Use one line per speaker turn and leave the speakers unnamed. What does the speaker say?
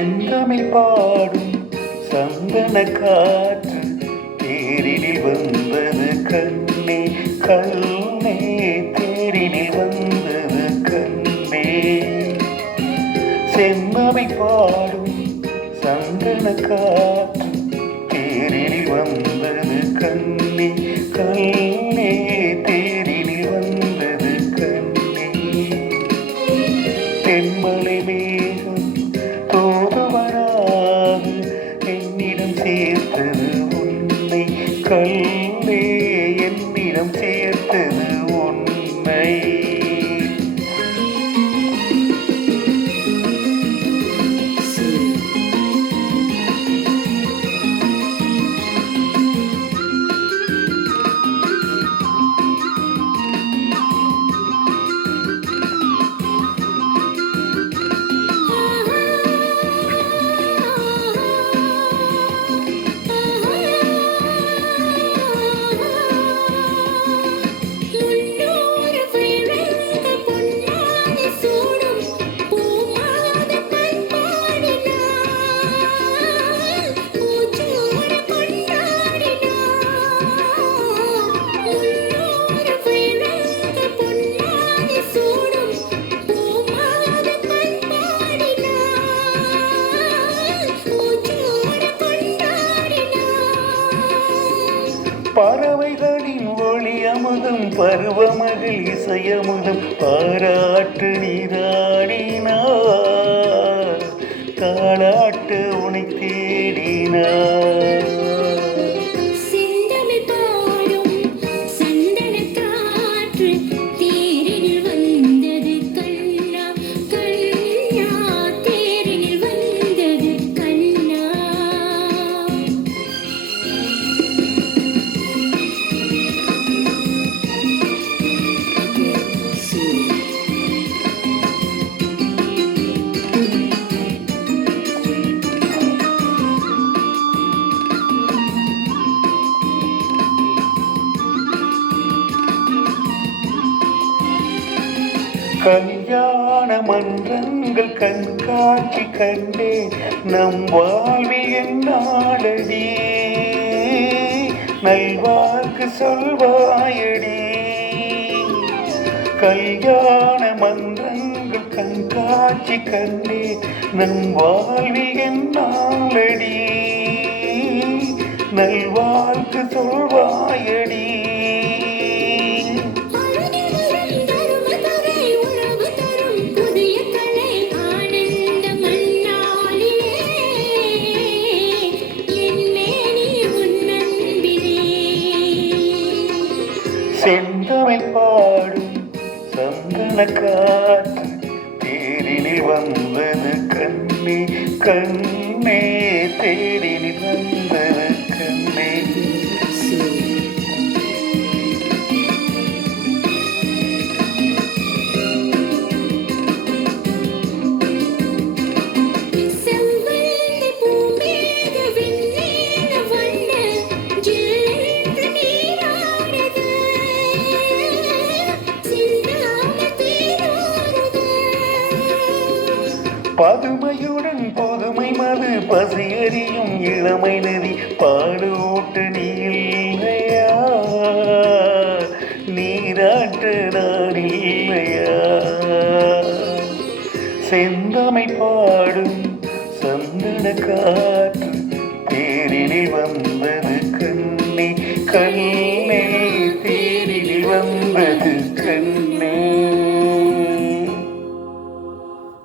செந்தமிழ் பாடும் சந்தன காற்று தேரினில் வந்தது கண்ணே கண்ணே தேரினில் வந்தது கண்ணே. செந்தமை பாடும் சந்தன காற்று தேரினில் வந்தது கண்ணே கண்ணே தேரினில் வந்தது கண்ணே. தென்மலை மேகம்
谁
பறவைகளின் ஒளி அமுதும் பருவமகள் இசையமுதும் பாராட்டு
நீரா.
கல்யாண மன்றங்கள் கண்காட்சி கண்டே நம் வாழ்வில் என்னாடடி நல்வாக்கு சொல்வாயடி? கல்யாண மன்றங்கள் கண்காட்சி கண்டே நம் வாழ்வில் என்னாடடி நல்வாக்கு சொல்வாயடி? செந்தமிழ் பாடும் சந்தன காற்று தேரினில் வந்தது கண்ணே கண்ணே தேரினில் பதுமையுடன் புதுமை மது பசியறியும் இளமை நதி பாடூட்டு நீல்லையா நீராட்டு நான் இல்லையா? செந்தமை பாடும் சந்தன காற்று தேரினில் வந்தது கண்ணி கண்ணி.